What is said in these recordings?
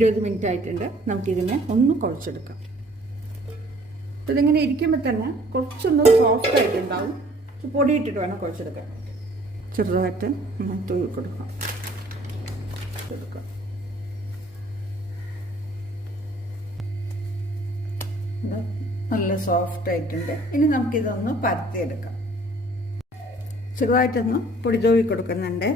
20 minute ആയിട്ടുണ്ട്. നമുക്കിതിനെ ഒന്ന് കുഴച്ചെടുക്കാം. അപ്പോൾ ഇതിങ്ങനെ ഇരിക്കുമ്പോൾ തന്നെ കുറച്ചൊന്ന് സോഫ്റ്റ് ആയിട്ടുണ്ടാവും. പൊടിയിട്ടിട്ട് വേണം കുഴച്ചെടുക്കാൻ. ചെറുതായിട്ട് തൂവി കൊടുക്കാം. നല്ല സോഫ്റ്റ് ആയിട്ടുണ്ട്. ഇനി നമുക്കിതൊന്ന് പരത്തിയെടുക്കാം. ചെറുതായിട്ടൊന്ന് പൊടി തൂവി കൊടുക്കുന്നുണ്ട്.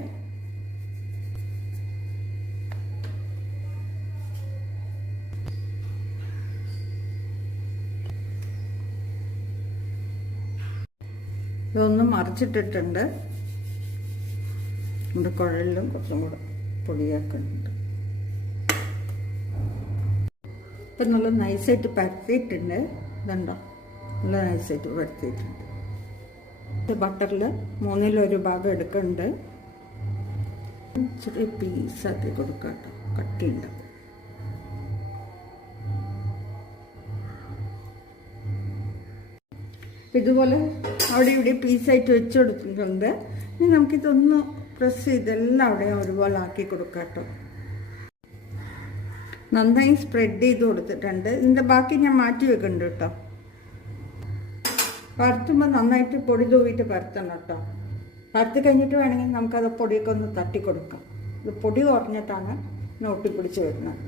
ഇതൊന്ന് മറിച്ചിട്ടിട്ടുണ്ട്. നമ്മുടെ കുഴലിലും കുറച്ചും കൂടെ പൊടിയാക്കുന്നുണ്ട്. ഇപ്പം നല്ല നൈസായിട്ട് പരത്തിയിട്ടുണ്ട്. ഇതുണ്ടോ, നല്ല നൈസായിട്ട് പരത്തിയിട്ടുണ്ട്. ബട്ടറിൽ 1/3 ഭാഗം എടുക്കുന്നുണ്ട്. ചെറിയ പീസാക്കി കൊടുക്കാം കേട്ടോ, കട്ടിയുണ്ട്. ഇതുപോലെ അവിടെ ഇവിടെ പീസായിട്ട് വെച്ച് കൊടുത്തിട്ടുണ്ട്. ഇനി നമുക്കിതൊന്ന് പ്രസ് ചെയ്തെല്ലാം അവിടെ ഒരുപോലെ ആക്കി കൊടുക്കാം കേട്ടോ. നന്നായി സ്പ്രെഡ് ചെയ്ത് കൊടുത്തിട്ടുണ്ട്. ഇതിൻ്റെ ബാക്കി ഞാൻ മാറ്റി വെക്കുന്നുണ്ട് കേട്ടോ. പരത്തുമ്പോൾ നന്നായിട്ട് പൊടി തൂവിയിട്ട് പരത്തണം കേട്ടോ. പരത്തി കഴിഞ്ഞിട്ട് വേണമെങ്കിൽ നമുക്കത് പൊടിയൊക്കെ ഒന്ന് തട്ടി കൊടുക്കാം. ഇത് പൊടി കുറഞ്ഞിട്ടാണ് ഒട്ടിപ്പിടിച്ച് വരുന്നത്.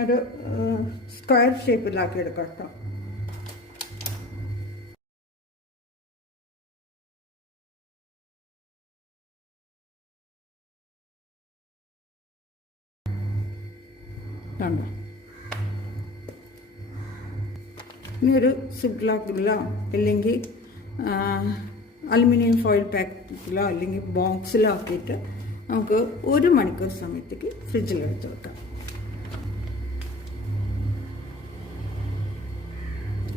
ഒരു സ്ക്വയർ ഷേപ്പിലാക്കി എടുക്കാം കേട്ടോ. കണ്ടോ, ഇനി ഒരു സിപ്ലോക്കിലോ അല്ലെങ്കിൽ അലുമിനിയം ഫോയിൽ പാക്കറ്റിലോ അല്ലെങ്കിൽ ബോക്സിലോ ആക്കിയിട്ട് നമുക്ക് 1 മണിക്കൂർ സമയത്തേക്ക് ഫ്രിഡ്ജിൽ എടുത്ത് വെക്കാം.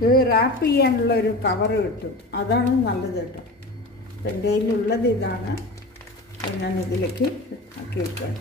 ഇത് റാപ്പ് ചെയ്യാനുള്ള ഒരു കവറ് കിട്ടും, അതാണ് നല്ലത് കേട്ടോ. എൻ്റെ കയ്യിലുള്ളത് ഇതാണ്. ഞാൻ ഇതിലേക്ക് ആക്കി വെക്കാം.